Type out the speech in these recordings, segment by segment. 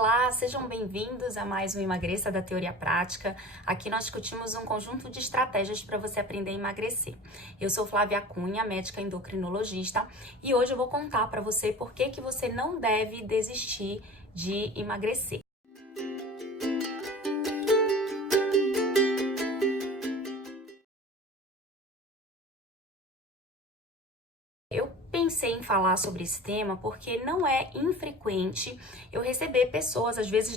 Olá, sejam bem-vindos a mais um Emagreça da Teoria Prática. Aqui nós discutimos um conjunto de estratégias para você aprender a emagrecer. Eu sou Flávia Cunha, médica endocrinologista, e hoje eu vou contar para você por que você não deve desistir de emagrecer. Pensei em falar sobre esse tema porque não é infrequente eu receber pessoas, às vezes,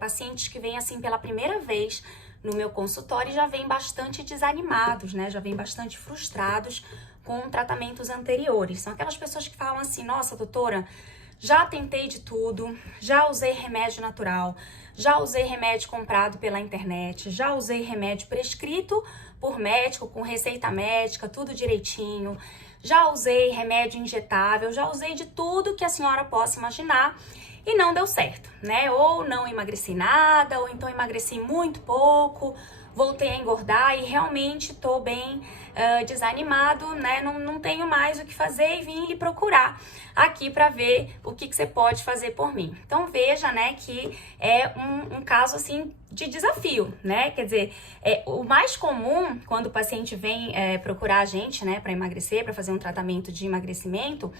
pacientes que vêm assim pela primeira vez no meu consultório e já vêm bastante desanimados, já vêm bastante frustrados com tratamentos anteriores. São aquelas pessoas que falam assim: nossa, doutora, já tentei de tudo, já usei remédio natural, já usei remédio comprado pela internet, já usei remédio prescrito por médico, com receita médica, tudo direitinho, já usei remédio injetável, já usei de tudo que a senhora possa imaginar e não deu certo, né? Ou não emagreci nada, ou então emagreci muito pouco, voltei a engordar e realmente tô bem desanimado, né? Não tenho mais o que fazer e vim lhe procurar aqui para ver o que você pode fazer por mim. Então veja, né, que é um caso assim de desafio, né? Quer dizer, o mais comum quando o paciente vem procurar a gente, né, para emagrecer, para fazer um tratamento de emagrecimento,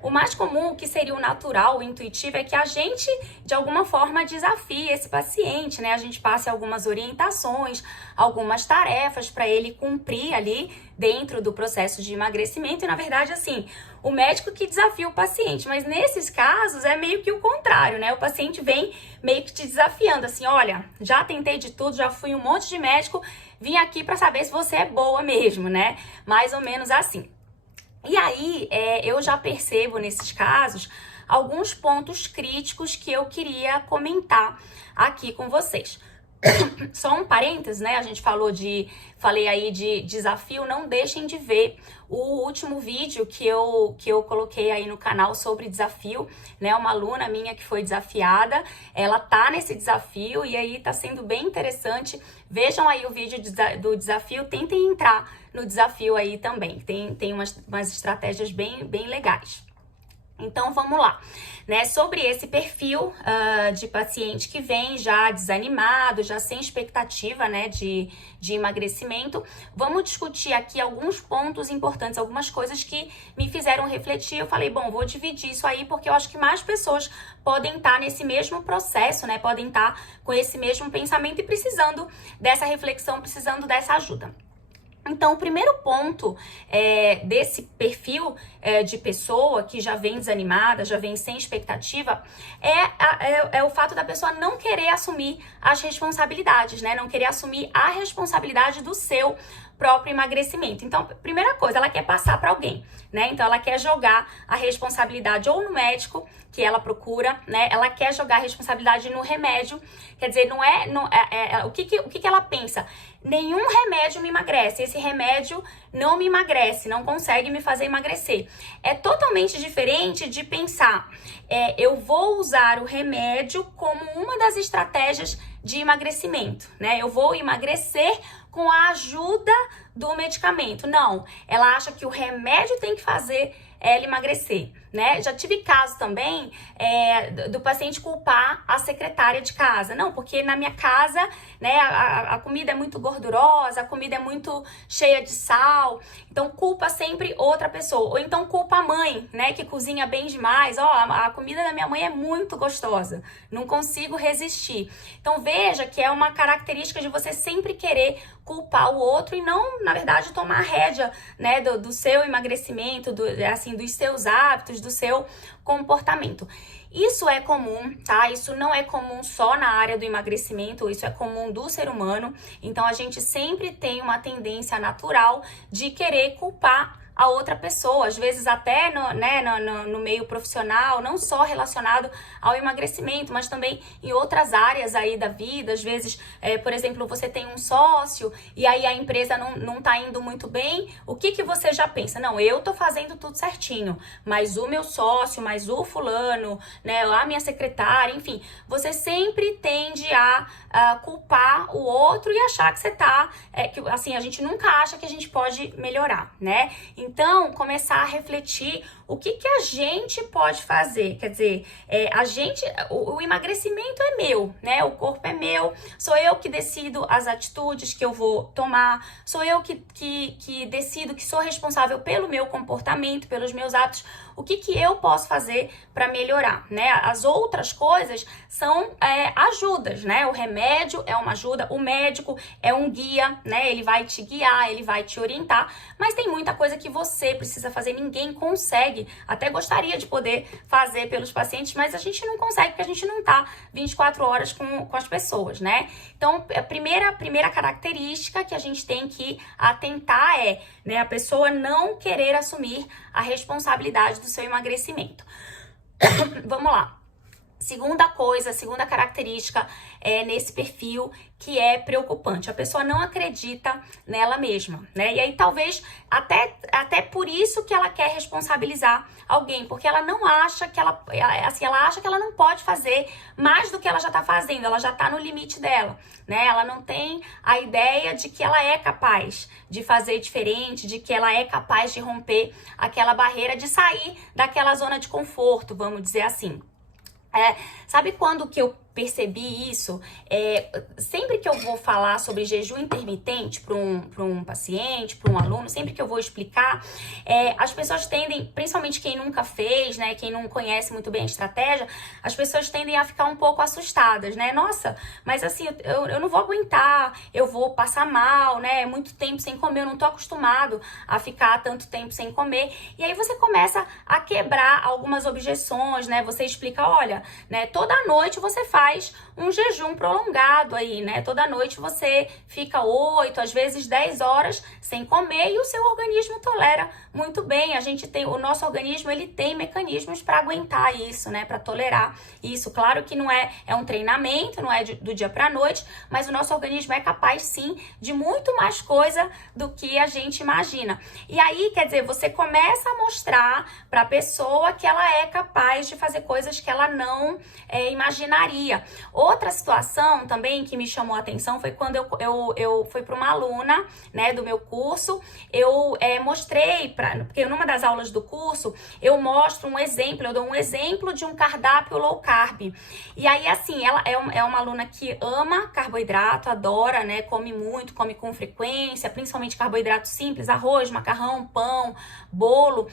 o mais comum, o que seria o natural, o intuitivo, é que a gente, de alguma forma, desafie esse paciente, né? A gente passe algumas orientações, algumas tarefas para ele cumprir ali dentro do processo de emagrecimento. E, na verdade, assim, o médico que desafia o paciente. Mas, nesses casos, é meio que o contrário, né? O paciente vem meio que te desafiando, assim: olha, já tentei de tudo, já fui um monte de médico, vim aqui para saber se você é boa mesmo, né? Mais ou menos assim. E aí, eu já percebo nesses casos alguns pontos críticos que eu queria comentar aqui com vocês. Só um parênteses, né? A gente falei aí de desafio. Não deixem de ver o último vídeo que eu coloquei aí no canal sobre desafio, né? Uma aluna minha que foi desafiada, ela tá nesse desafio e aí tá sendo bem interessante. Vejam aí o vídeo do desafio, tentem entrar no desafio aí também. Tem umas estratégias bem legais. Então, vamos lá, né? Sobre esse perfil de paciente que vem já desanimado, já sem expectativa, né, de emagrecimento, vamos discutir aqui alguns pontos importantes, algumas coisas que me fizeram refletir. Eu falei, bom, vou dividir isso aí porque eu acho que mais pessoas podem estar nesse mesmo processo, né? Podem estar com esse mesmo pensamento e precisando dessa reflexão, precisando dessa ajuda. Então, o primeiro ponto desse perfil de pessoa que já vem desanimada, já vem sem expectativa, é o fato da pessoa não querer assumir as responsabilidades, né? Não querer assumir a responsabilidade do seu próprio emagrecimento. Então, primeira coisa, ela quer passar para alguém, né? Então, ela quer jogar a responsabilidade ou no médico que ela procura, né? Ela quer jogar a responsabilidade no remédio. Quer dizer, o que ela pensa? Nenhum remédio me emagrece. Esse remédio não me emagrece, não consegue me fazer emagrecer. É totalmente diferente de pensar, eu vou usar o remédio como uma das estratégias de emagrecimento, né? Eu vou emagrecer com a ajuda do medicamento. Não, ela acha que o remédio tem que fazer ela emagrecer, né? Já tive caso também do paciente culpar a secretária de casa. Não, porque na minha casa, né, a comida é muito gordurosa, a comida é muito cheia de sal, então culpa sempre outra pessoa. Ou então culpa a mãe, né, que cozinha bem demais. Ó, a comida da minha mãe é muito gostosa, não consigo resistir. Então veja que é uma característica de você sempre querer culpar o outro e não, na verdade, tomar a rédea, né, do seu emagrecimento, dos seus hábitos, do seu comportamento. Isso é comum, tá? Isso não é comum só na área do emagrecimento, isso é comum do ser humano. Então, a gente sempre tem uma tendência natural de querer culpar a outra pessoa, às vezes até no meio profissional, não só relacionado ao emagrecimento, mas também em outras áreas aí da vida. Às vezes, por exemplo, você tem um sócio e aí a empresa não tá indo muito bem, o que você já pensa? Não, eu tô fazendo tudo certinho, mas o meu sócio, mas o fulano, né, a minha secretária, enfim, você sempre tende a culpar o outro e achar que você tá, que assim, a gente nunca acha que a gente pode melhorar, né? Então, começar a refletir o que a gente pode fazer? Quer dizer, o emagrecimento é meu, né? O corpo é meu, sou eu que decido as atitudes que eu vou tomar, sou eu que decido, que sou responsável pelo meu comportamento, pelos meus atos. O que eu posso fazer para melhorar, né? As outras coisas são ajudas, né? O remédio é uma ajuda, o médico é um guia, né? Ele vai te guiar, ele vai te orientar, mas tem muita coisa que você precisa fazer, ninguém consegue. Até gostaria de poder fazer pelos pacientes, mas a gente não consegue porque a gente não tá 24 horas com as pessoas, né? Então, a primeira característica que a gente tem que atentar é, né, a pessoa não querer assumir a responsabilidade do seu emagrecimento. Vamos lá. Segunda característica nesse perfil que é preocupante. A pessoa não acredita nela mesma, né? E aí talvez até por isso que ela quer responsabilizar alguém, porque ela não acha que ela acha que ela não pode fazer mais do que ela já tá fazendo, ela já tá no limite dela, né? Ela não tem a ideia de que ela é capaz de fazer diferente, de que ela é capaz de romper aquela barreira, de sair daquela zona de conforto, vamos dizer assim. Sabe quando que eu percebi isso? Sempre que eu vou falar sobre jejum intermitente para um paciente, para um aluno, sempre que eu vou explicar, as pessoas tendem, principalmente quem nunca fez, né, quem não conhece muito bem a estratégia, as pessoas tendem a ficar um pouco assustadas, né? Nossa, mas assim, eu não vou aguentar, eu vou passar mal, né? Muito tempo sem comer, eu não tô acostumado a ficar tanto tempo sem comer. E aí você começa a quebrar algumas objeções, né? Você explica, olha, né, toda noite você faz um jejum prolongado aí, né? Toda noite você fica 8, às vezes 10 horas sem comer e o seu organismo tolera muito bem. O nosso organismo, ele tem mecanismos para aguentar isso, né? Para tolerar isso. Claro que não é um treinamento, não é do dia para noite, mas o nosso organismo é capaz sim de muito mais coisa do que a gente imagina. E aí, quer dizer, você começa a mostrar para a pessoa que ela é capaz de fazer coisas que ela não imaginaria. Outra situação também que me chamou a atenção foi quando eu fui para uma aluna, né, do meu curso, eu mostrei, porque numa das aulas do curso, eu mostro um exemplo, eu dou um exemplo de um cardápio low carb. E aí, assim, ela é uma aluna que ama carboidrato, adora, né, come muito, come com frequência, principalmente carboidrato simples, arroz, macarrão, pão, bolo.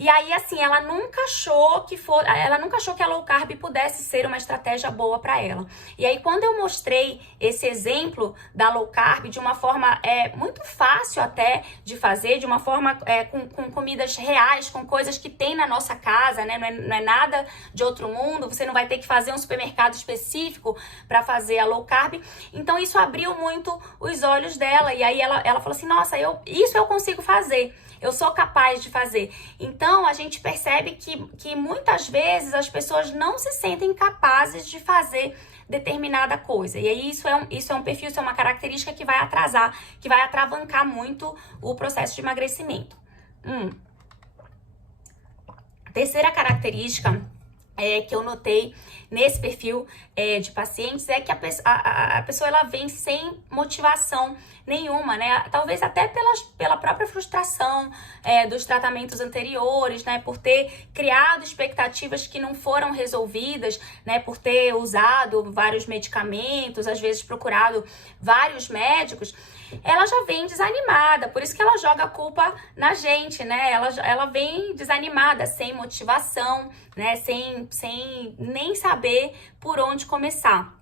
E aí, assim, ela nunca achou que a low carb pudesse ser uma estratégia boa para ela. E aí, quando eu mostrei esse exemplo da low carb de uma forma muito fácil até de fazer, de uma forma com comidas reais, com coisas que tem na nossa casa, né? Não é nada de outro mundo, você não vai ter que fazer um supermercado específico para fazer a low carb. Então, isso abriu muito os olhos dela. E aí, ela falou assim, nossa, isso eu consigo fazer. Eu sou capaz de fazer. Então, a gente percebe que muitas vezes as pessoas não se sentem capazes de fazer determinada coisa. E aí, isso é um perfil, isso é uma característica que vai atrasar, que vai atravancar muito o processo de emagrecimento. Terceira característica que eu notei nesse perfil de pacientes é que a pessoa ela vem sem motivação nenhuma, né? Talvez até pela própria frustração dos tratamentos anteriores, né? Por ter criado expectativas que não foram resolvidas, né? Por ter usado vários medicamentos, às vezes procurado vários médicos, ela já vem desanimada, por isso que ela joga a culpa na gente, né? Ela vem desanimada, sem motivação, né? Sem nem saber por onde começar.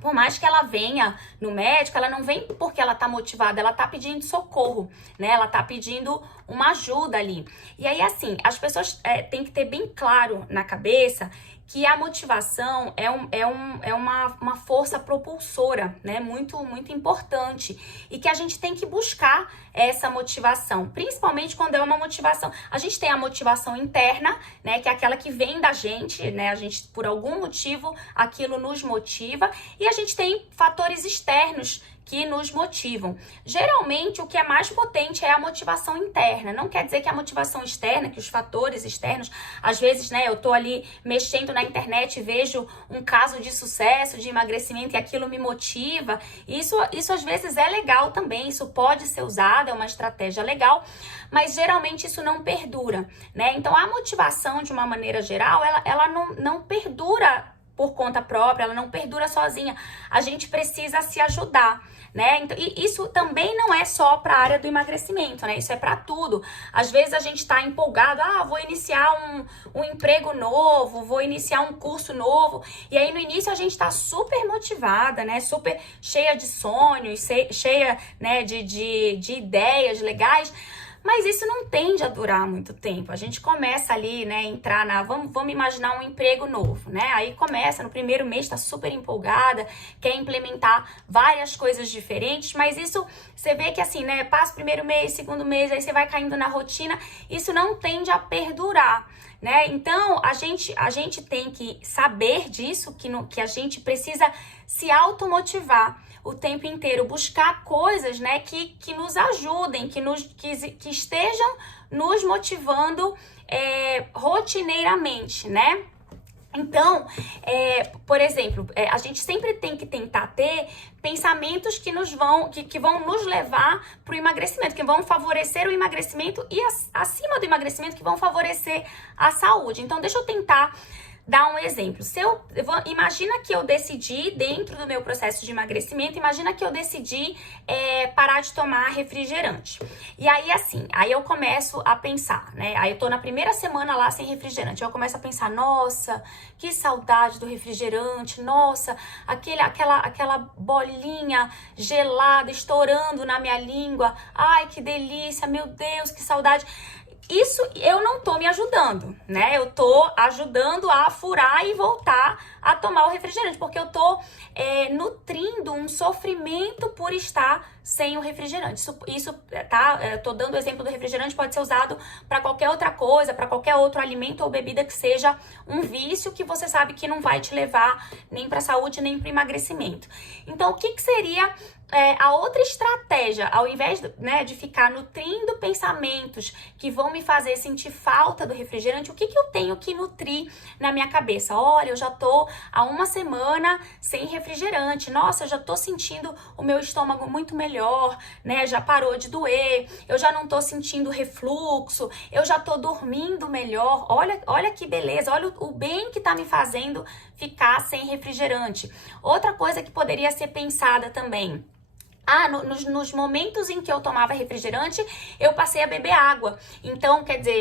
Por mais que ela venha no médico, ela não vem porque ela tá motivada, ela tá pedindo socorro, né? Ela tá pedindo uma ajuda ali. E aí, assim, as pessoas têm que ter bem claro na cabeça que a motivação é uma força propulsora, né? Muito, muito importante. E que a gente tem que buscar essa motivação, principalmente quando é uma motivação. A gente tem a motivação interna, né? Que é aquela que vem da gente, né? A gente, por algum motivo, aquilo nos motiva. E a gente tem fatores externos que nos motivam. Geralmente, o que é mais potente é a motivação interna. Não quer dizer que a motivação externa, que os fatores externos, às vezes, né, eu tô ali mexendo na internet e vejo um caso de sucesso, de emagrecimento e aquilo me motiva. Isso às vezes é legal também, isso pode ser usado, é uma estratégia legal, mas geralmente isso não perdura, né? Então a motivação, de uma maneira geral, ela não perdura por conta própria, ela não perdura sozinha. A gente precisa se ajudar, né? Então, e isso também não é só para a área do emagrecimento, né? Isso é para tudo. Às vezes a gente está empolgado, vou iniciar um emprego novo, vou iniciar um curso novo, e aí no início a gente está super motivada, né? Super cheia de sonhos, cheia, né, de ideias legais. Mas isso não tende a durar muito tempo. A gente começa ali, né, entrar vamos imaginar um emprego novo, né? Aí começa, no primeiro mês tá super empolgada, quer implementar várias coisas diferentes, mas isso, você vê que assim, né, passa o primeiro mês, segundo mês, aí você vai caindo na rotina, isso não tende a perdurar, né? Então, a gente tem que saber disso, que a gente precisa se automotivar o tempo inteiro, buscar coisas, né, que nos ajudem, que estejam nos motivando rotineiramente, né? Então, por exemplo, a gente sempre tem que tentar ter pensamentos que vão nos levar para o emagrecimento, que vão favorecer o emagrecimento e acima do emagrecimento, que vão favorecer a saúde. Então, deixa eu tentar dar um exemplo. Imagina que eu decidi, dentro do meu processo de emagrecimento, imagina que eu decidi parar de tomar refrigerante. E aí, assim, aí eu começo a pensar, né? Aí eu tô na primeira semana lá sem refrigerante. Eu começo a pensar, nossa, que saudade do refrigerante, nossa, aquela bolinha gelada estourando na minha língua. Ai, que delícia, meu Deus, que saudade. Isso eu não tô me ajudando, né? Eu tô ajudando a furar e voltar a tomar o refrigerante, porque eu tô nutrindo um sofrimento por estar sem o refrigerante. Isso tá? Eu tô dando o exemplo do refrigerante, pode ser usado para qualquer outra coisa, para qualquer outro alimento ou bebida que seja um vício que você sabe que não vai te levar nem para saúde nem para emagrecimento. Então, o que seria a outra estratégia? Ao invés, né, de ficar nutrindo pensamentos que vão me fazer sentir falta do refrigerante, o que eu tenho que nutrir na minha cabeça? Olha, eu já tô há uma semana sem refrigerante. Nossa, eu já tô sentindo o meu estômago muito melhor, né? Já parou de doer. Eu já não tô sentindo refluxo. Eu já tô dormindo melhor. Olha que beleza. Olha o bem que tá me fazendo ficar sem refrigerante. Outra coisa que poderia ser pensada também. Nos momentos em que eu tomava refrigerante, eu passei a beber água. Então, quer dizer,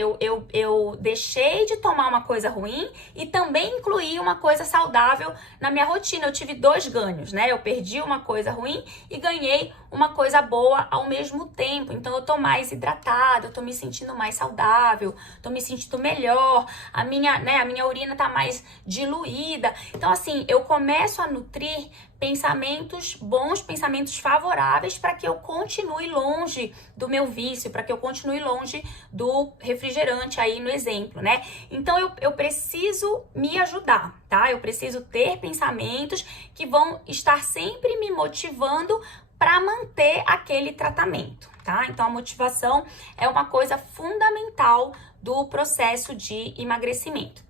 eu deixei de tomar uma coisa ruim e também incluí uma coisa saudável na minha rotina. Eu tive 2 ganhos, né? Eu perdi uma coisa ruim e ganhei uma coisa boa ao mesmo tempo. Então, eu tô mais hidratada, eu tô me sentindo mais saudável, tô me sentindo melhor, a minha urina tá mais diluída. Então, assim, eu começo a nutrir pensamentos bons, pensamentos favoráveis para que eu continue longe do meu vício, para que eu continue longe do refrigerante aí no exemplo, né? Então eu preciso me ajudar, tá? Eu preciso ter pensamentos que vão estar sempre me motivando para manter aquele tratamento, tá? Então a motivação é uma coisa fundamental do processo de emagrecimento.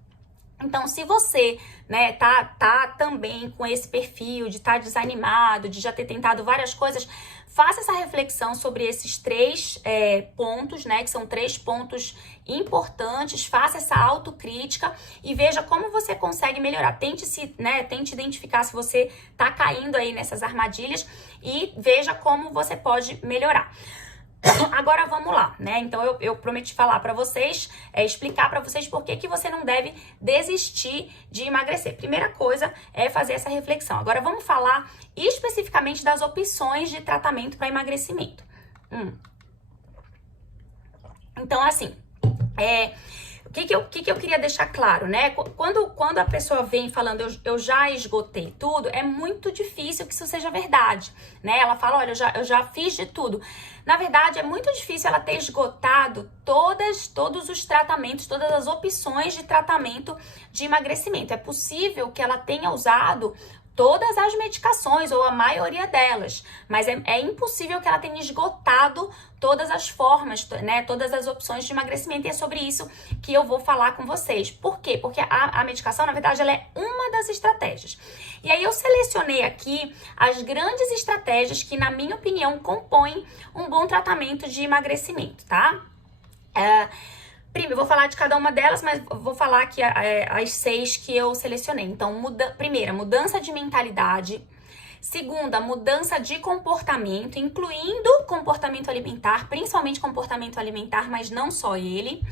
Então, se você, né, tá também com esse perfil de estar desanimado, de já ter tentado várias coisas, faça essa reflexão sobre esses 3 pontos, né, que são 3 pontos importantes, faça essa autocrítica e veja como você consegue melhorar. Tente identificar se você tá caindo aí nessas armadilhas e veja como você pode melhorar. Agora vamos lá, né? Então eu prometi falar pra vocês, explicar pra vocês por que você não deve desistir de emagrecer. Primeira coisa é fazer essa reflexão. Agora vamos falar especificamente das opções de tratamento para emagrecimento. Então, assim, o que eu queria deixar claro, né? Quando a pessoa vem falando eu já esgotei tudo, é muito difícil que isso seja verdade, né? Ela fala, olha, eu já fiz de tudo. Na verdade, é muito difícil ela ter esgotado todos os tratamentos, todas as opções de tratamento de emagrecimento. É possível que ela tenha usado todas as medicações, ou a maioria delas, mas é impossível que ela tenha esgotado todas as formas, né, todas as opções de emagrecimento, e é sobre isso que eu vou falar com vocês. Por quê? Porque a medicação, na verdade, ela é uma das estratégias. E aí eu selecionei aqui as grandes estratégias que, na minha opinião, compõem um bom tratamento de emagrecimento, tá? Primeiro, vou falar de cada uma delas, mas vou falar aqui as 6 que eu selecionei. Então, primeira, mudança de mentalidade. Segunda, mudança de comportamento, incluindo comportamento alimentar, principalmente comportamento alimentar, mas não só ele.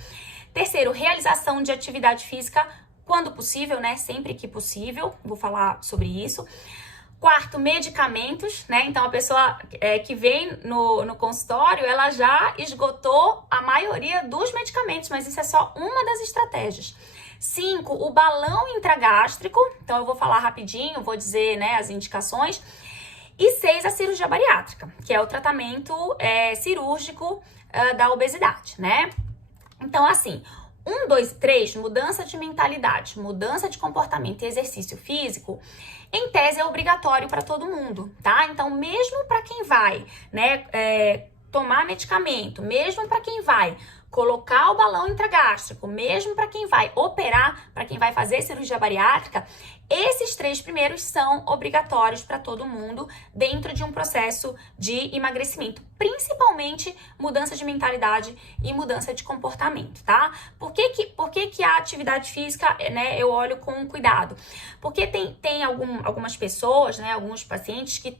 Terceiro, realização de atividade física, quando possível, né? Sempre que possível, vou falar sobre isso. Quarto, medicamentos, né? Então, a pessoa que vem no consultório, ela já esgotou a maioria dos medicamentos, mas isso é só uma das estratégias. 5, o balão intragástrico. Então, eu vou falar rapidinho, vou dizer, né, as indicações. E 6, a cirurgia bariátrica, que é o tratamento cirúrgico da obesidade, né? Então, assim, 1, 2, 3, mudança de mentalidade, mudança de comportamento e exercício físico, em tese é obrigatório para todo mundo, tá? Então, mesmo para quem vai, né, tomar medicamento, mesmo para quem vai colocar o balão intragástrico, mesmo para quem vai operar, para quem vai fazer cirurgia bariátrica, esses 3 primeiros são obrigatórios para todo mundo dentro de um processo de emagrecimento, principalmente mudança de mentalidade e mudança de comportamento, tá? Por que a atividade física, né, eu olho com cuidado? Porque tem algumas pessoas, né, alguns pacientes que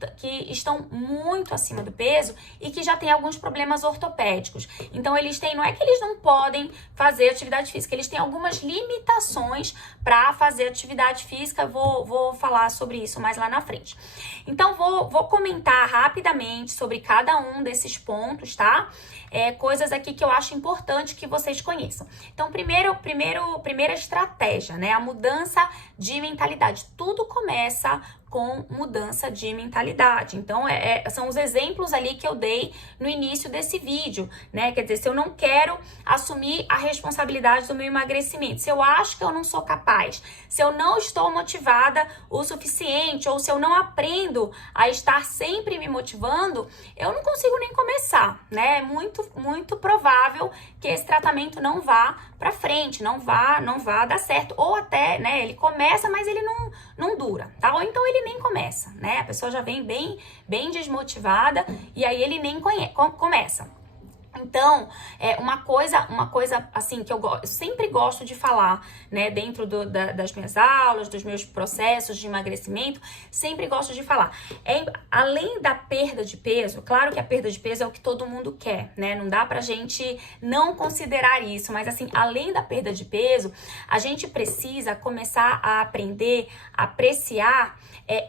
estão muito acima do peso e que já têm alguns problemas ortopédicos. Então, não é que eles não podem fazer atividade física, eles têm algumas limitações para fazer atividade física. Vou falar sobre isso mais lá na frente. Então, vou comentar rapidamente sobre cada um desses pontos, tá? Coisas aqui que eu acho importante que vocês conheçam. Então, primeira estratégia, né? A mudança de mentalidade. Tudo começa com mudança de mentalidade. Então, são os exemplos ali que eu dei no início desse vídeo, né? Quer dizer, se eu não quero assumir a responsabilidade do meu emagrecimento, se eu acho que eu não sou capaz, se eu não estou motivada o suficiente, ou se eu não aprendo a estar sempre me motivando, eu não consigo nem começar, né? É muito provável que esse tratamento não vá pra frente, não vá dar certo, ou até, né, ele começa, mas ele não dura, tá? Ou então ele nem começa, né? A pessoa já vem bem desmotivada e aí ele nem começa. Então, uma coisa assim que eu sempre gosto de falar, né, dentro das minhas aulas, dos meus processos de emagrecimento, sempre gosto de falar. Além da perda de peso, claro que a perda de peso é o que todo mundo quer, né? Não dá pra gente não considerar isso, mas assim, além da perda de peso, a gente precisa começar a aprender a apreciar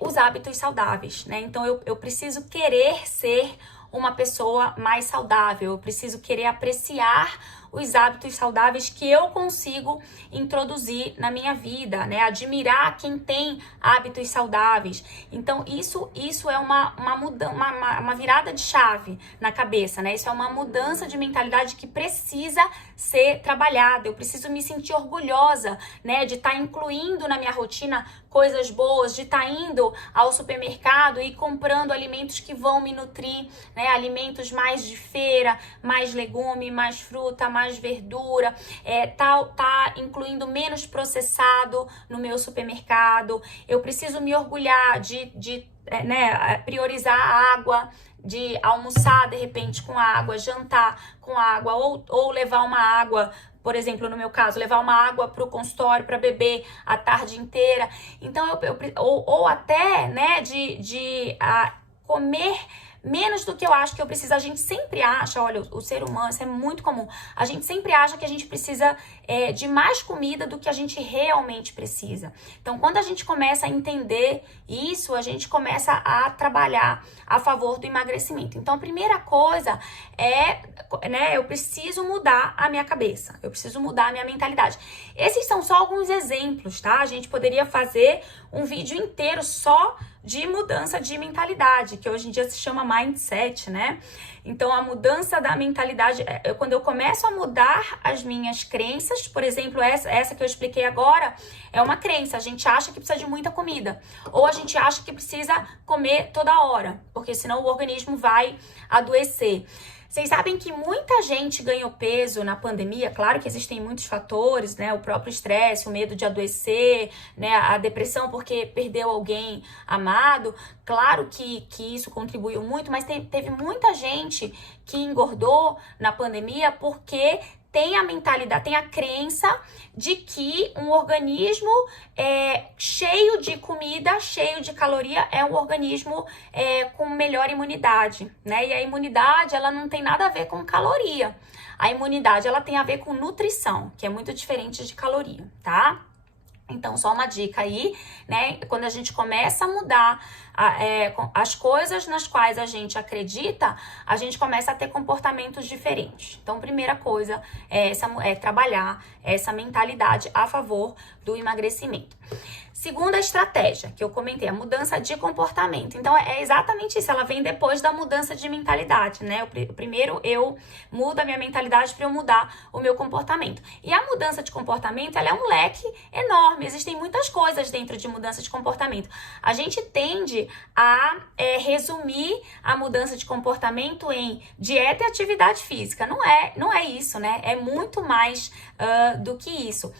os hábitos saudáveis, né? Então, eu preciso querer ser uma pessoa mais saudável, eu preciso querer apreciar os hábitos saudáveis que eu consigo introduzir na minha vida, né? Admirar quem tem hábitos saudáveis. Então, isso é uma virada de chave na cabeça, né? Isso é uma mudança de mentalidade que precisa ser trabalhada. Eu preciso me sentir orgulhosa, né? De estar incluindo na minha rotina coisas boas, de estar indo ao supermercado e comprando alimentos que vão me nutrir, né? Alimentos mais de feira, mais legume, mais fruta, mais verdura, tá incluindo menos processado no meu supermercado. Eu preciso me orgulhar de priorizar a água, de almoçar de repente com água, jantar com água, ou levar uma água, por exemplo, no meu caso, levar uma água para o consultório para beber a tarde inteira. Então, ou até, né, de comer menos do que eu acho que eu preciso. A gente sempre acha, olha, o ser humano, isso é muito comum, a gente sempre acha que a gente precisa de mais comida do que a gente realmente precisa. Então, quando a gente começa a entender isso, a gente começa a trabalhar a favor do emagrecimento. Então, a primeira coisa eu preciso mudar a minha cabeça, eu preciso mudar a minha mentalidade. Esses são só alguns exemplos, tá? A gente poderia fazer um vídeo inteiro só de mudança de mentalidade, que hoje em dia se chama mindset, né? Então, a mudança da mentalidade, quando eu começo a mudar as minhas crenças, por exemplo, essa que eu expliquei agora, é uma crença. A gente acha que precisa de muita comida, ou a gente acha que precisa comer toda hora, porque senão o organismo vai adoecer. Vocês sabem que muita gente ganhou peso na pandemia? Claro que existem muitos fatores, né? O próprio estresse, o medo de adoecer, né? A depressão porque perdeu alguém amado. Claro que isso contribuiu muito, mas teve muita gente que engordou na pandemia porque tem a mentalidade, tem a crença de que um organismo cheio de comida, cheio de caloria, é um organismo com melhor imunidade, né? E a imunidade, ela não tem nada a ver com caloria. A imunidade, ela tem a ver com nutrição, que é muito diferente de caloria, tá? Então, só uma dica aí, né? Quando a gente começa a mudar as coisas nas quais a gente a gente começa a ter comportamentos diferentes. Então, primeira coisa é trabalhar essa mentalidade a favor do emagrecimento. Segunda estratégia que eu comentei, a mudança de comportamento. Então, é exatamente isso, ela vem depois da mudança de mentalidade, né? Primeiro eu mudo a minha mentalidade para eu mudar o meu comportamento. E a mudança de comportamento, ela é um leque enorme, existem muitas coisas dentro de mudança de comportamento. A gente tende a resumir a mudança de comportamento em dieta e atividade física. Não é isso, né? É muito mais do que isso.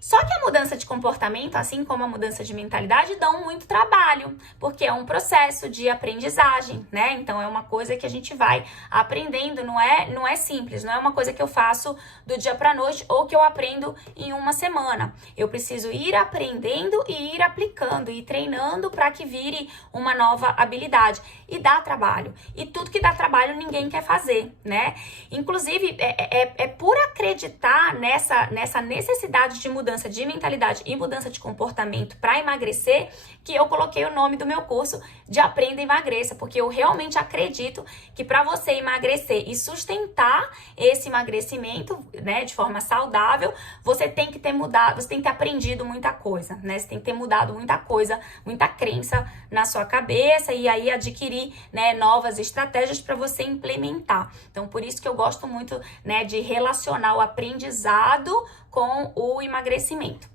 Só que a mudança de comportamento, assim como a mudança de mentalidade, dão muito trabalho, porque é um processo de aprendizagem, né? Então, é uma coisa que a gente vai aprendendo, não é simples, não é uma coisa que eu faço do dia para noite ou que eu aprendo em uma semana. Eu preciso ir aprendendo e ir aplicando, e treinando para que vire uma nova habilidade. E dá trabalho. E tudo que dá trabalho, ninguém quer fazer, né? Inclusive, é por acreditar nessa necessidade de mudança de mentalidade e mudança de comportamento para emagrecer, que eu coloquei o nome do meu curso de Aprenda e Emagreça, porque eu realmente acredito que para você emagrecer e sustentar esse emagrecimento, né, de forma saudável, você tem que ter mudado, você tem que ter aprendido muita coisa, né? Você tem que ter mudado muita coisa, muita crença na sua cabeça e aí adquirir, né, novas estratégias para você implementar. Então, por isso que eu gosto muito, né, de relacionar o aprendizado com o emagrecimento.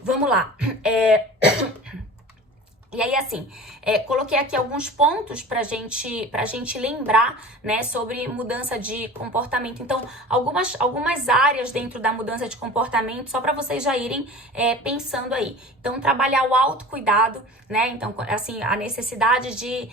Vamos lá. E aí, assim, coloquei aqui alguns pontos pra gente lembrar, né, sobre mudança de comportamento. Então, algumas áreas dentro da mudança de comportamento, só para vocês já irem pensando aí. Então, trabalhar o autocuidado, né? Então, assim, a necessidade de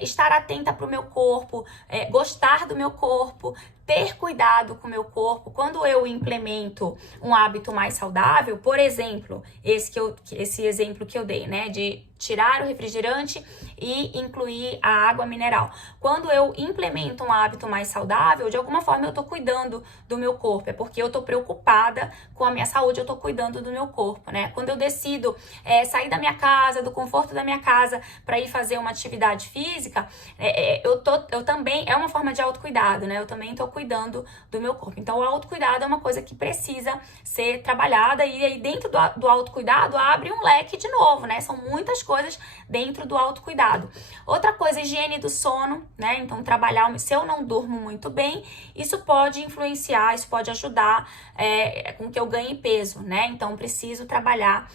estar atenta pro meu corpo, gostar do meu corpo, ter cuidado com o meu corpo. Quando eu implemento um hábito mais saudável, por exemplo, esse exemplo que eu dei, né, de tirar o refrigerante e incluir a água mineral. Quando eu implemento um hábito mais saudável, de alguma forma eu tô cuidando do meu corpo, é porque eu tô preocupada com a minha saúde, eu tô cuidando do meu corpo, né? Quando eu decido sair da minha casa, do conforto da minha casa, para ir fazer uma atividade física, eu também, é uma forma de autocuidado, né? Eu também tô cuidando do meu corpo. Então, o autocuidado é uma coisa que precisa ser trabalhada, e aí dentro do autocuidado abre um leque de novo, né? São muitas coisas dentro do autocuidado. Outra coisa, higiene do sono, né? Então, se eu não durmo muito bem, isso pode influenciar, isso pode ajudar com que eu ganhe peso, né? Então, preciso trabalhar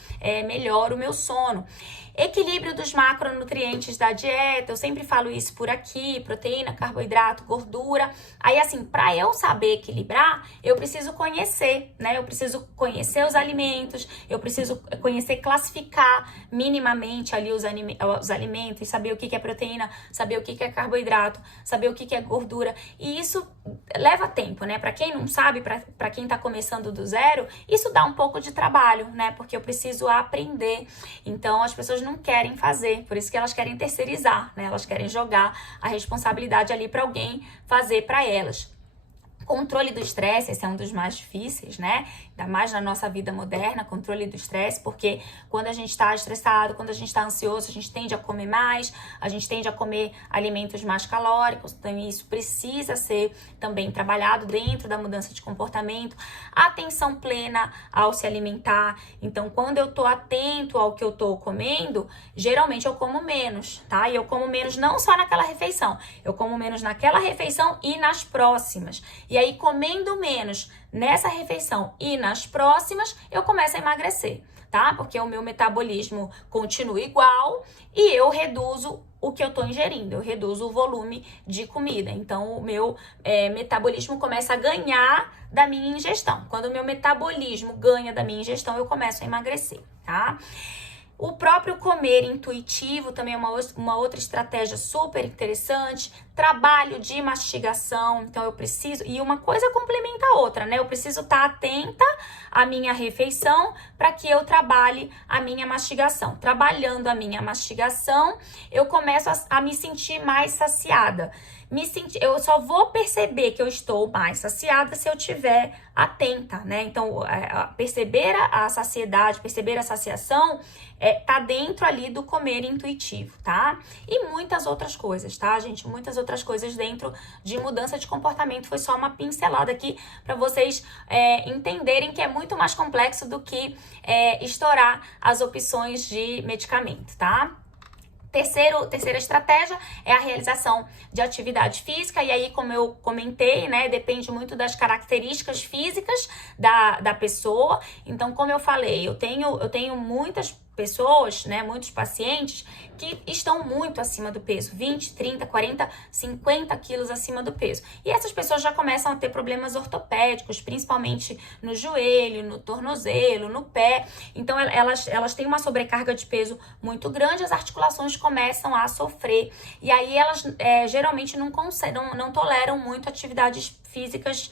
melhor o meu sono. Equilíbrio dos macronutrientes da dieta, eu sempre falo isso por aqui, proteína, carboidrato, gordura. Aí, assim, para eu saber equilibrar, eu preciso conhecer, né? Eu preciso conhecer os alimentos, eu preciso conhecer, classificar minimamente ali os alimentos, saber o que é proteína, saber o que é carboidrato, saber o que é gordura. E isso leva tempo, né? Para quem não sabe, para quem tá começando do zero, isso dá um pouco de trabalho, né? Porque eu preciso aprender. Então, as pessoas não querem fazer, por isso que elas querem terceirizar, né? Elas querem jogar a responsabilidade ali para alguém fazer para elas. Controle do estresse, esse é um dos mais difíceis, né? Ainda mais na nossa vida moderna, controle do estresse, porque quando a gente está estressado, quando a gente está ansioso, a gente tende a comer mais, a gente tende a comer alimentos mais calóricos, então isso precisa ser também trabalhado dentro da mudança de comportamento. Atenção plena ao se alimentar, então quando eu tô atento ao que eu tô comendo, geralmente eu como menos, tá? E eu como menos não só naquela refeição, eu como menos naquela refeição e nas próximas. E aí, comendo menos nessa refeição e nas próximas, eu começo a emagrecer, tá? Porque o meu metabolismo continua igual e eu reduzo o que eu tô ingerindo, eu reduzo o volume de comida. Então, o meu metabolismo começa a ganhar da minha ingestão. Quando o meu metabolismo ganha da minha ingestão, eu começo a emagrecer, tá? O próprio comer intuitivo também é uma outra estratégia super interessante. Trabalho de mastigação, então eu preciso... E uma coisa complementa a outra, né? Eu preciso estar atenta à minha refeição para que eu trabalhe a minha mastigação. Trabalhando a minha mastigação, eu começo a me sentir mais saciada. Eu só vou perceber que eu estou mais saciada se eu estiver atenta, né? Então, perceber a saciedade, perceber a saciação, tá dentro ali do comer intuitivo, tá? E muitas outras coisas, tá, gente? Muitas outras coisas dentro de mudança de comportamento. Foi só uma pincelada aqui para vocês entenderem que é muito mais complexo do que estourar as opções de medicamento, tá? Terceira estratégia é a realização de atividade física, e aí, como eu comentei, né, depende muito das características físicas da pessoa. Então, como eu falei, eu tenho muitas pessoas, né, muitos pacientes que estão muito acima do peso, 20, 30, 40, 50 quilos acima do peso. E essas pessoas já começam a ter problemas ortopédicos, principalmente no joelho, no tornozelo, no pé. Então, elas têm uma sobrecarga de peso muito grande, as articulações começam a sofrer. E aí, elas geralmente não toleram muito atividades físicas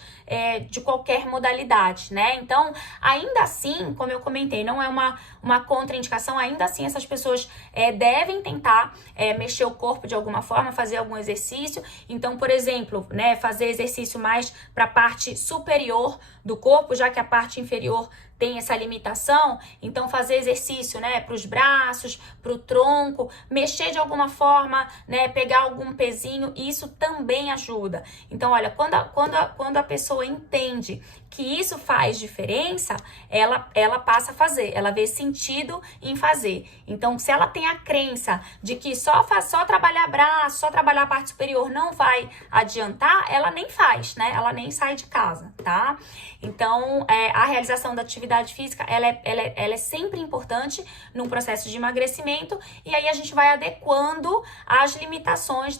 de qualquer modalidade, né? Então, ainda assim, como eu comentei, não é uma contraindicação, ainda assim essas pessoas devem tentar mexer o corpo de alguma forma, fazer algum exercício. Então, por exemplo, né, fazer exercício mais para a parte superior do corpo, já que a parte inferior tem essa limitação. Então, fazer exercício, né, para os braços, para o tronco, mexer de alguma forma, né, pegar algum pezinho, isso também ajuda. Então, olha, quando a pessoa entende que isso faz diferença, ela passa a fazer, ela vê sentido em fazer. Então, se ela tem a crença de que só trabalhar braço, só trabalhar a parte superior não vai adiantar, ela nem faz, né? Ela nem sai de casa, tá? Então, a realização da atividade física, ela é sempre importante num processo de emagrecimento, e aí a gente vai adequando as limitações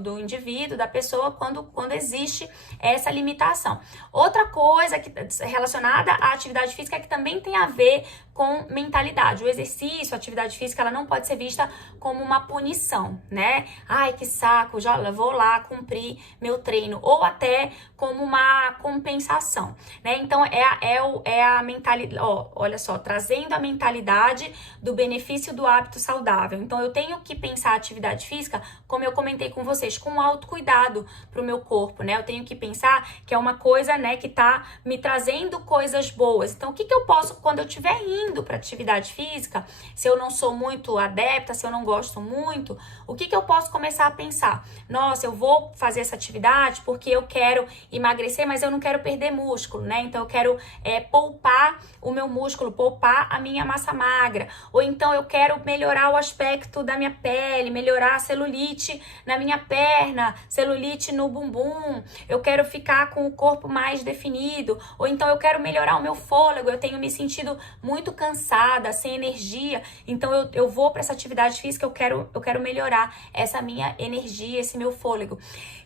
do indivíduo, da pessoa, quando existe essa limitação. Outra coisa relacionada à atividade física que também tem a ver com mentalidade. O exercício, a atividade física, ela não pode ser vista como uma punição, né? Ai, que saco, já vou lá cumprir meu treino. Ou até como uma compensação, né? Então, é a mentalidade, olha só, trazendo a mentalidade do benefício do hábito saudável. Então, eu tenho que pensar a atividade física, como eu comentei com vocês, com autocuidado pro meu corpo, né? Eu tenho que pensar que é uma coisa, né, que tá me trazendo coisas boas. Então, o que eu posso, quando eu estiver indo para atividade física, se eu não sou muito adepta, se eu não gosto muito, o que eu posso começar a pensar? Nossa, eu vou fazer essa atividade porque eu quero emagrecer, mas eu não quero perder músculo, né? Então, eu quero poupar o meu músculo, poupar a minha massa magra. Ou então, eu quero melhorar o aspecto da minha pele, melhorar a celulite na minha perna, celulite no bumbum. Eu quero ficar com o corpo mais definido. Ou então, eu quero melhorar o meu fôlego. Eu tenho me sentido muito cansada, sem energia. Então, eu vou para essa atividade física, eu quero melhorar essa minha energia, esse meu fôlego.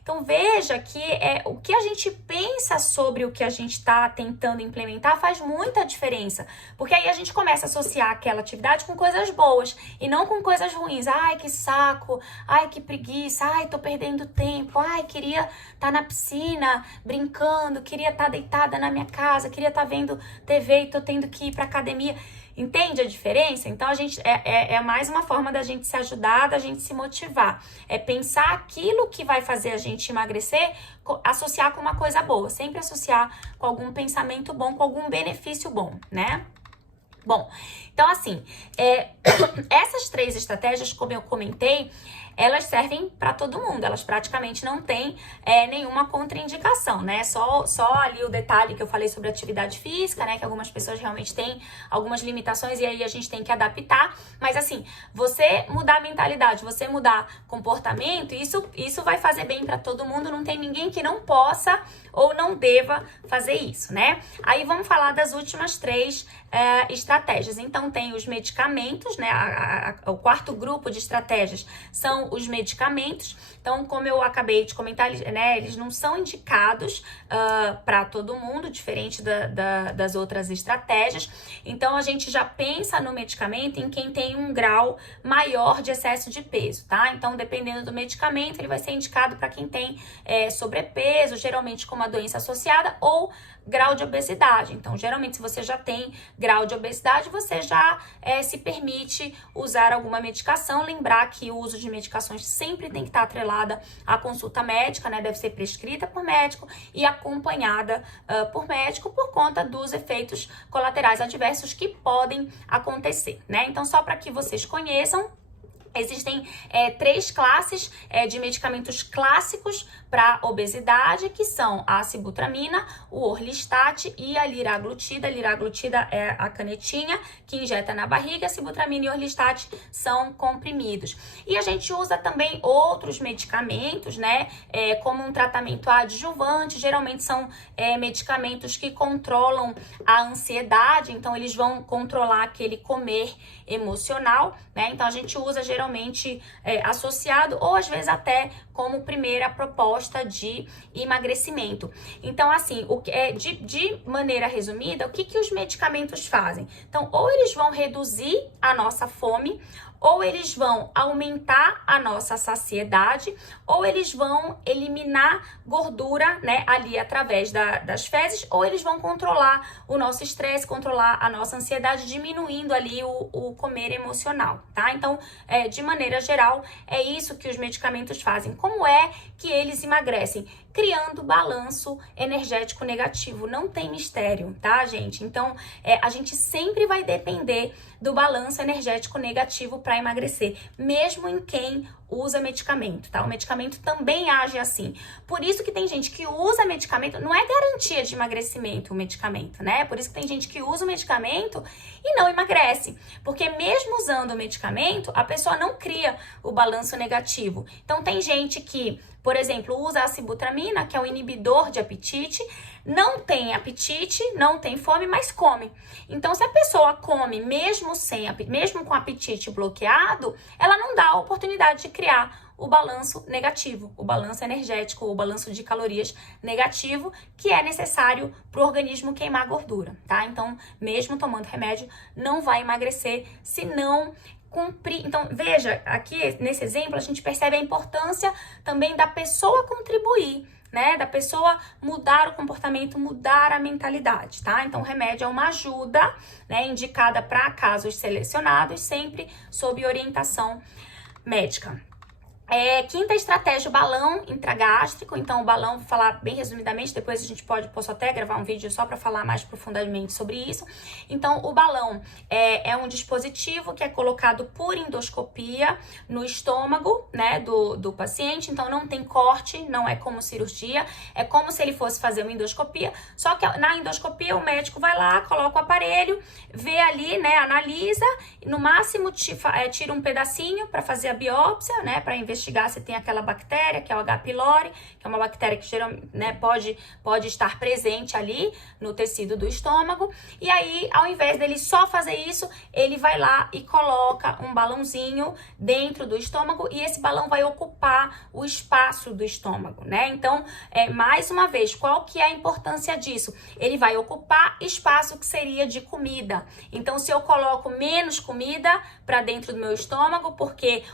Então, veja que o que a gente pensa sobre o que a gente está tentando implementar faz muita diferença. Porque aí a gente começa a associar aquela atividade com coisas boas e não com coisas ruins. Ai, que saco. Ai, que preguiça. Ai, tô perdendo tempo. Ai, queria estar na piscina brincando. Queria estar deitada na minha casa. Queria estar vendo TV e tô tendo que ir pra academia. Entende a diferença? Então, a gente é mais uma forma da gente se ajudar, da gente se motivar. É pensar aquilo que vai fazer a gente emagrecer, associar com uma coisa boa. Sempre associar com algum pensamento bom, com algum benefício bom, né? Bom, então assim, essas 3 estratégias, como eu comentei, elas servem para todo mundo, elas praticamente não têm nenhuma contraindicação, né? Só ali o detalhe que eu falei sobre atividade física, né? Que algumas pessoas realmente têm algumas limitações e aí a gente tem que adaptar. Mas assim, você mudar a mentalidade, você mudar comportamento, isso vai fazer bem para todo mundo, não tem ninguém que não possa ou não deva fazer isso, né? Aí vamos falar das últimas 3 estratégias. Então tem os medicamentos, né? O 4º grupo de estratégias são os medicamentos. Então, como eu acabei de comentar, né, eles não são indicados para todo mundo, diferente das outras estratégias. Então, a gente já pensa no medicamento em quem tem um grau maior de excesso de peso, tá? Então, dependendo do medicamento, ele vai ser indicado para quem tem sobrepeso, geralmente com uma doença associada, ou grau de obesidade. Então, geralmente, se você já tem grau de obesidade, você já se permite usar alguma medicação. Lembrar que o uso de medicações sempre tem que estar atrelada à consulta médica, né? Deve ser prescrita por médico e acompanhada por médico por conta dos efeitos colaterais adversos que podem acontecer, né? Então, só para que vocês conheçam, existem 3 classes de medicamentos clássicos para obesidade, que são a sibutramina, o orlistat e a liraglutida. A liraglutida é a canetinha que injeta na barriga, a sibutramina e o orlistat são comprimidos. E a gente usa também outros medicamentos, né, como um tratamento adjuvante. Geralmente são medicamentos que controlam a ansiedade, então eles vão controlar aquele comer emocional, né? Então a gente usa geralmente associado ou às vezes até como primeira proposta de emagrecimento. Então, assim, de maneira resumida, o que os medicamentos fazem? Então, ou eles vão reduzir a nossa fome, ou eles vão aumentar a nossa saciedade, ou eles vão eliminar gordura, né, ali através das fezes, ou eles vão controlar o nosso estresse, controlar a nossa ansiedade, diminuindo ali o comer emocional, tá? Então, de maneira geral, é isso que os medicamentos fazem. Como é que eles emagrecem? Criando balanço energético negativo. Não tem mistério, tá, gente? Então, a gente sempre vai depender do balanço energético negativo para emagrecer, mesmo em quem usa medicamento, tá? O medicamento também age assim. Por isso que tem gente que usa medicamento, não é garantia de emagrecimento o medicamento, né? Por isso que tem gente que usa o medicamento e não emagrece, porque mesmo usando o medicamento, a pessoa não cria o balanço negativo. Então, tem gente que, por exemplo, usa a sibutramina, que é um inibidor de apetite, não tem apetite, não tem fome, mas come. Então, se a pessoa come mesmo com o apetite bloqueado, ela não dá a oportunidade de criar o balanço negativo, o balanço energético, o balanço de calorias negativo, que é necessário para o organismo queimar gordura, tá? Então, mesmo tomando remédio, não vai emagrecer se não cumprir. Então, veja, aqui nesse exemplo, a gente percebe a importância também da pessoa contribuir, né? Da pessoa mudar o comportamento, mudar a mentalidade, tá? Então, o remédio é uma ajuda, né? Indicada para casos selecionados, sempre sob orientação médica. Quinta estratégia, o balão intragástrico. Então, o balão, vou falar bem resumidamente, depois a gente posso até gravar um vídeo só para falar mais profundamente sobre isso. Então, o balão é um dispositivo que é colocado por endoscopia no estômago, né, do paciente. Então, não tem corte, não é como cirurgia, é como se ele fosse fazer uma endoscopia, só que na endoscopia o médico vai lá, coloca o aparelho, vê ali, né, analisa, no máximo tira um pedacinho para fazer a biópsia, né, para investigar se tem aquela bactéria, que é o H. pylori, que é uma bactéria que geralmente, né, pode estar presente ali no tecido do estômago. E aí, ao invés dele só fazer isso, ele vai lá e coloca um balãozinho dentro do estômago e esse balão vai ocupar o espaço do estômago, né? Então, mais uma vez, qual que é a importância disso? Ele vai ocupar espaço que seria de comida. Então, se eu coloco menos comida para dentro do meu estômago, porque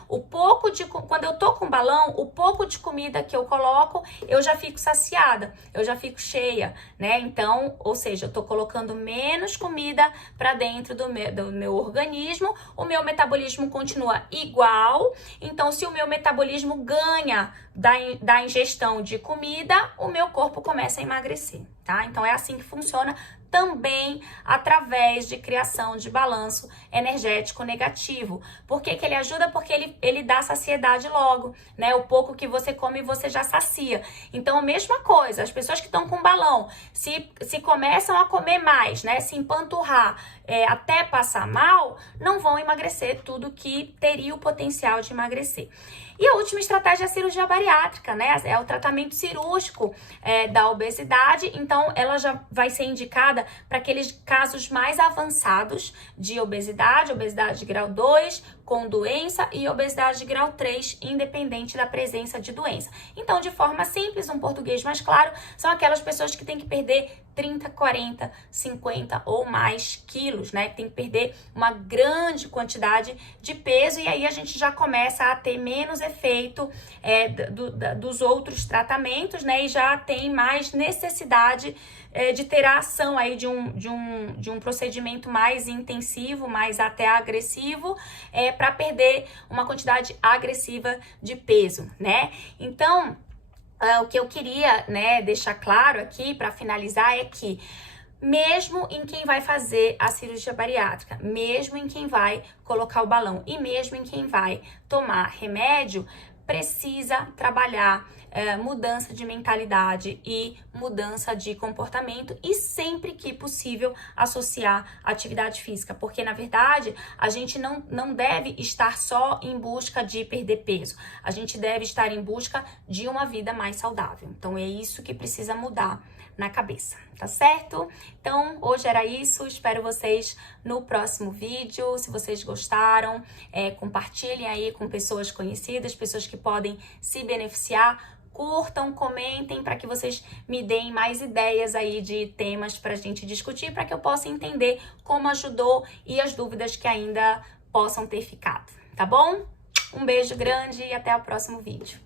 quando eu eu tô com balão, o pouco de comida que eu coloco, eu já fico saciada, eu já fico cheia, né? Então, ou seja, eu tô colocando menos comida para dentro do meu organismo, o meu metabolismo continua igual. Então, se o meu metabolismo ganha da ingestão de comida, o meu corpo começa a emagrecer, tá? Então, é assim que funciona, também através de criação de balanço energético negativo. Por que que ele ajuda? Porque ele dá saciedade logo, né? O pouco que você come, você já sacia. Então, a mesma coisa, as pessoas que estão com balão, se começam a comer mais, né? Se empanturrar até passar mal, não vão emagrecer tudo que teria o potencial de emagrecer. E a última estratégia é a cirurgia bariátrica, né? É o tratamento cirúrgico da obesidade. Então, ela já vai ser indicada para aqueles casos mais avançados de obesidade, obesidade de grau 2, com doença, e obesidade de grau 3, independente da presença de doença. Então, de forma simples, um português mais claro, são aquelas pessoas que têm que perder 30, 40, 50 ou mais quilos, né? Tem que perder uma grande quantidade de peso, e aí a gente já começa a ter menos efeito dos outros tratamentos, né? E já tem mais necessidade de ter a ação aí de um procedimento mais intensivo, mais até agressivo, para perder uma quantidade agressiva de peso, né? Então, o que eu queria, né, deixar claro aqui para finalizar é que mesmo em quem vai fazer a cirurgia bariátrica, mesmo em quem vai colocar o balão e mesmo em quem vai tomar remédio, precisa trabalhar mudança de mentalidade e mudança de comportamento, e sempre que possível associar atividade física, porque na verdade a gente não deve estar só em busca de perder peso, a gente deve estar em busca de uma vida mais saudável. Então é isso que precisa mudar na cabeça, tá certo? Então, hoje era isso, espero vocês no próximo vídeo. Se vocês gostaram, compartilhem aí com pessoas conhecidas, pessoas que podem se beneficiar. Curtam, comentem, para que vocês me deem mais ideias aí de temas pra gente discutir, para que eu possa entender como ajudou e as dúvidas que ainda possam ter ficado, tá bom? Um beijo grande e até o próximo vídeo.